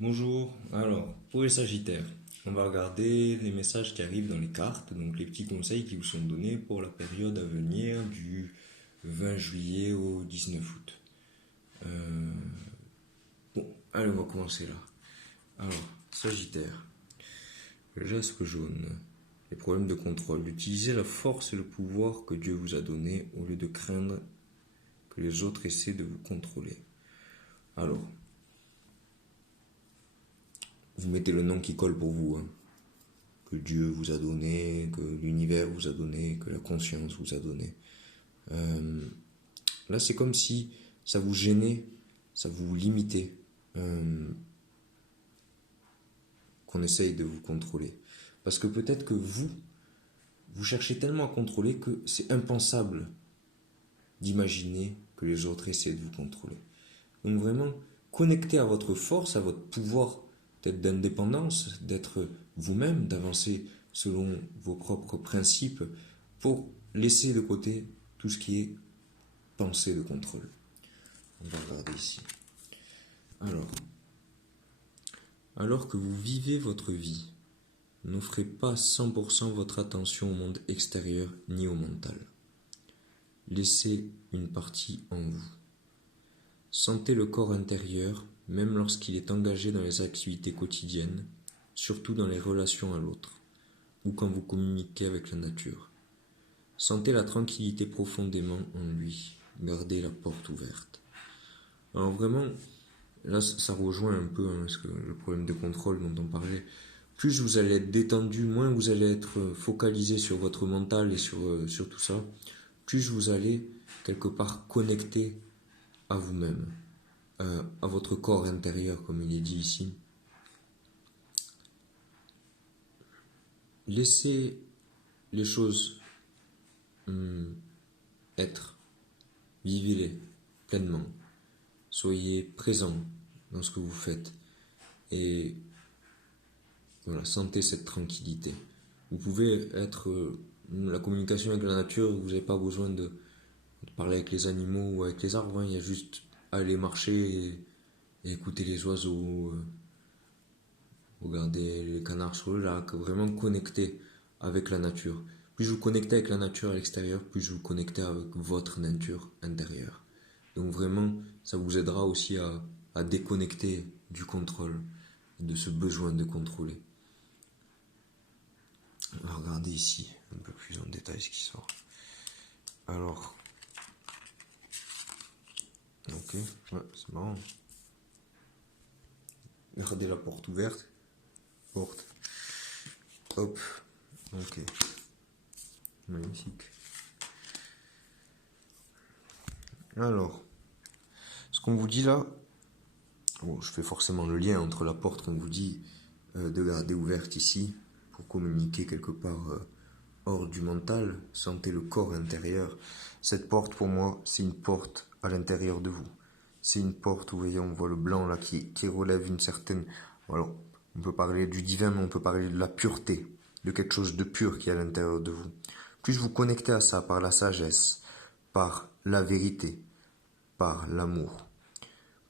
Bonjour, alors pour les Sagittaires, on va regarder les messages qui arrivent dans les cartes, donc les petits conseils qui vous sont donnés pour la période à venir du 20 juillet au 19 août. Euh, bon, allez, on va commencer là. Alors, Sagittaire, le geste jaune, les problèmes de contrôle. Utilisez la force et le pouvoir que Dieu vous a donné au lieu de craindre que les autres essaient de vous contrôler. Alors, vous mettez le nom qui colle pour vous, hein, que Dieu vous a donné, que l'univers vous a donné, que la conscience vous a donné. Euh, Là, c'est comme si ça vous gênait, ça vous limitait, qu'on essaye de vous contrôler. Parce que peut-être que vous cherchez tellement à contrôler que c'est impensable d'imaginer que les autres essaient de vous contrôler. Donc vraiment, connectez à votre force, à votre pouvoir peut-être d'indépendance, d'être vous-même, d'avancer selon vos propres principes pour laisser de côté tout ce qui est pensée de contrôle. On va regarder ici. Alors que vous vivez votre vie, n'offrez pas 100% votre attention au monde extérieur ni au mental. Laissez une partie en vous. Sentez le corps intérieur, même lorsqu'il est engagé dans les activités quotidiennes, surtout dans les relations à l'autre, ou quand vous communiquez avec la nature. Sentez la tranquillité profondément en lui. Gardez la porte ouverte. Alors vraiment, là ça rejoint un peu le problème de contrôle dont on parlait. Plus vous allez être détendu, moins vous allez être focalisé sur votre mental et sur tout ça, plus vous allez quelque part connecter à vous-même, à votre corps intérieur, comme il est dit ici. Laissez les choses être, vivez-les pleinement, soyez présent dans ce que vous faites et voilà, sentez cette tranquillité. Vous pouvez être la communication avec la nature, vous n'avez pas besoin de parler avec les animaux ou avec les arbres, hein. Il y a juste à aller marcher et écouter les oiseaux, regarder les canards sur le lac, vraiment connecter avec la nature. Plus vous connectez avec la nature à l'extérieur, plus vous connectez avec votre nature intérieure. Donc vraiment, ça vous aidera aussi à déconnecter du contrôle, de ce besoin de contrôler. On va regarder ici un peu plus en détail ce qui sort. Alors, ok, ouais, c'est marrant. Regardez la porte ouverte. Porte. Hop. Ok. Magnifique. Alors, ce qu'on vous dit là, bon, je fais forcément le lien entre la porte qu'on vous dit de garder ouverte ici pour communiquer quelque part hors du mental, sentez le corps intérieur. Cette porte pour moi, c'est une porte à l'intérieur de vous. C'est une porte où, vous voyez, on voit le blanc là qui relève une certaine... Alors, on peut parler du divin, mais on peut parler de la pureté, de quelque chose de pur qui est à l'intérieur de vous. Plus vous connectez à ça par la sagesse, par la vérité, par l'amour,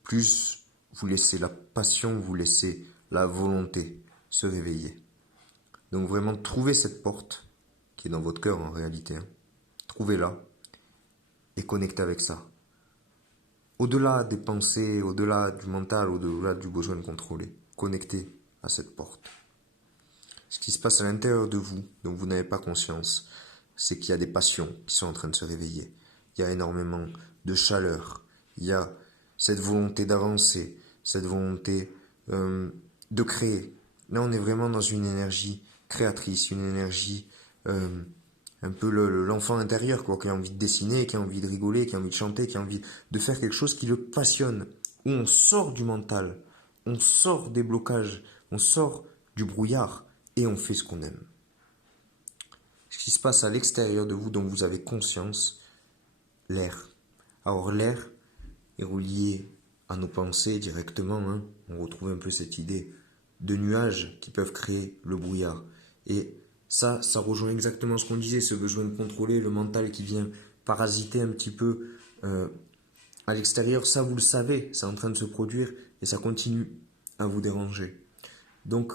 plus vous laissez la passion, vous laissez la volonté se réveiller. Donc vraiment, trouvez cette porte qui est dans votre cœur en réalité. Hein. Trouvez-la et connectez avec ça. Au-delà des pensées, au-delà du mental, au-delà du besoin de contrôler, connectez à cette porte. Ce qui se passe à l'intérieur de vous, dont vous n'avez pas conscience, c'est qu'il y a des passions qui sont en train de se réveiller. Il y a énormément de chaleur. Il y a cette volonté d'avancer, cette volonté de créer. Là, on est vraiment dans une énergie créatrice, une énergie un peu l'enfant intérieur, quoi, qui a envie de dessiner, qui a envie de rigoler, qui a envie de chanter, qui a envie de faire quelque chose qui le passionne, où on sort du mental, on sort des blocages, on sort du brouillard et on fait ce qu'on aime. Ce qui se passe à l'extérieur de vous, dont vous avez conscience, l'air. Alors l'air est relié à nos pensées directement, hein. On retrouve un peu cette idée de nuages qui peuvent créer le brouillard. Et ça rejoint exactement ce qu'on disait, ce besoin de contrôler, le mental qui vient parasiter un petit peu à l'extérieur. Ça, vous le savez, c'est en train de se produire et ça continue à vous déranger. Donc,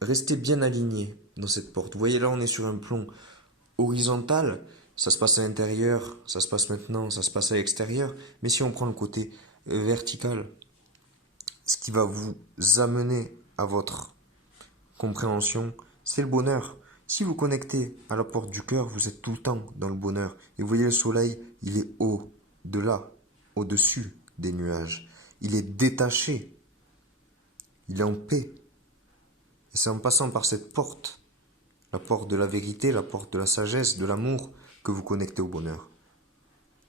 restez bien aligné dans cette porte. Vous voyez, là, on est sur un plomb horizontal. Ça se passe à l'intérieur, ça se passe maintenant, ça se passe à l'extérieur. Mais si on prend le côté vertical, ce qui va vous amener à votre compréhension, c'est le bonheur. Si vous connectez à la porte du cœur, vous êtes tout le temps dans le bonheur. Et vous voyez, le soleil, il est au-delà, au-dessus des nuages. Il est détaché. Il est en paix. Et c'est en passant par cette porte, la porte de la vérité, la porte de la sagesse, de l'amour, que vous connectez au bonheur.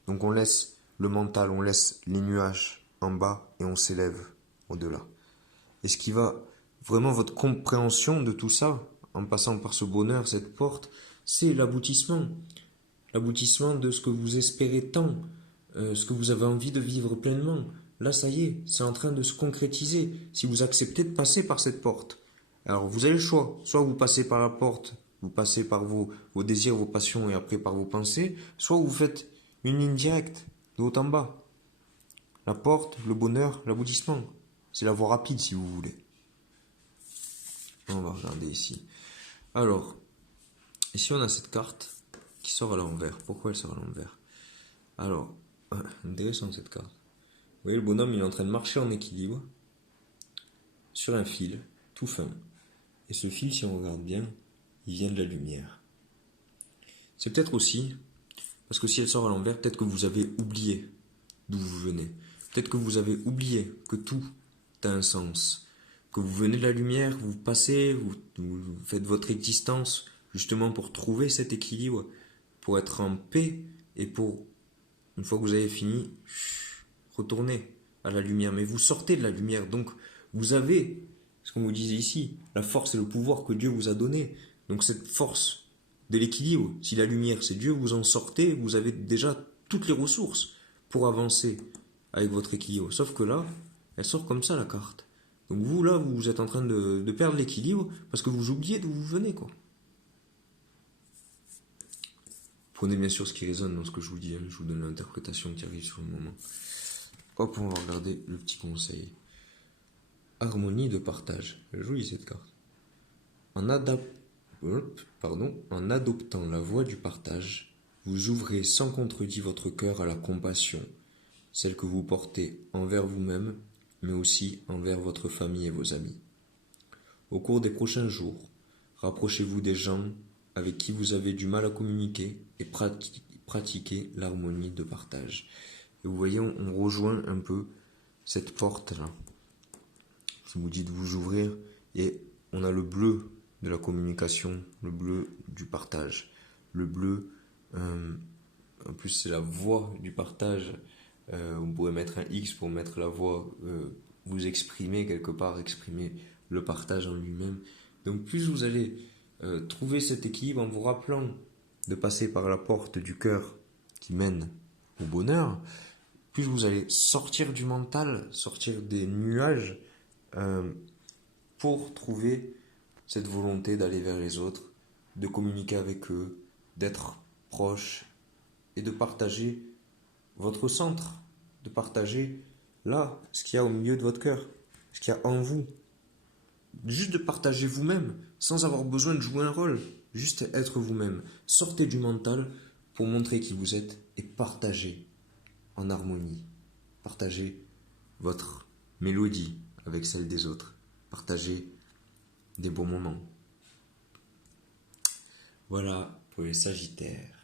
Donc on laisse le mental, on laisse les nuages en bas et on s'élève au-delà. Et ce qui va vraiment votre compréhension de tout ça, en passant par ce bonheur, cette porte, c'est l'aboutissement. L'aboutissement de ce que vous espérez tant, ce que vous avez envie de vivre pleinement. Là, ça y est, c'est en train de se concrétiser si vous acceptez de passer par cette porte. Alors, vous avez le choix. Soit vous passez par la porte, vous passez par vos désirs, vos passions et après par vos pensées, soit vous faites une ligne directe, de haut en bas. La porte, le bonheur, l'aboutissement. C'est la voie rapide si vous voulez. On va regarder ici. Alors, ici on a cette carte qui sort à l'envers. Pourquoi elle sort à l'envers? Alors, intéressant cette carte. Vous voyez, le bonhomme il est en train de marcher en équilibre sur un fil tout fin. Et ce fil, si on regarde bien, il vient de la lumière. C'est peut-être aussi, parce que si elle sort à l'envers, peut-être que vous avez oublié d'où vous venez. Peut-être que vous avez oublié que tout a un sens. Que vous venez de la lumière, vous passez, vous faites votre existence justement pour trouver cet équilibre, pour être en paix et pour, une fois que vous avez fini, retourner à la lumière. Mais vous sortez de la lumière, donc vous avez, ce qu'on vous disait ici, la force et le pouvoir que Dieu vous a donné. Donc cette force de l'équilibre, si la lumière c'est Dieu, vous en sortez, vous avez déjà toutes les ressources pour avancer avec votre équilibre. Sauf que là, elle sort comme ça la carte. Donc vous là, vous êtes en train de perdre l'équilibre parce que vous oubliez d'où vous venez, quoi. Prenez bien sûr ce qui résonne dans ce que je vous dis, hein. Je vous donne l'interprétation qui arrive sur le moment. Hop, on va regarder le petit conseil. Harmonie de partage. Elle est jolie cette carte. En adoptant la voie du partage, vous ouvrez sans contredit votre cœur à la compassion, celle que vous portez envers vous-même, mais aussi envers votre famille et vos amis. Au cours des prochains jours, rapprochez-vous des gens avec qui vous avez du mal à communiquer et pratiquez l'harmonie de partage. Et vous voyez, on rejoint un peu cette porte-là, qui vous dit de vous ouvrir, et on a le bleu de la communication, le bleu du partage, le bleu, en plus c'est la voix du partage, on pourrait mettre un X pour mettre la voix, vous exprimer quelque part, exprimer le partage en lui-même. Donc plus vous allez trouver cet équilibre en vous rappelant de passer par la porte du cœur qui mène au bonheur, plus vous allez sortir du mental, sortir des nuages pour trouver cette volonté d'aller vers les autres, de communiquer avec eux, d'être proche et de partager votre centre, de partager là ce qu'il y a au milieu de votre cœur, ce qu'il y a en vous. Juste de partager vous-même, sans avoir besoin de jouer un rôle, juste être vous-même. Sortez du mental pour montrer qui vous êtes et partagez en harmonie. Partagez votre mélodie avec celle des autres. Partagez des bons moments. Voilà pour les Sagittaires.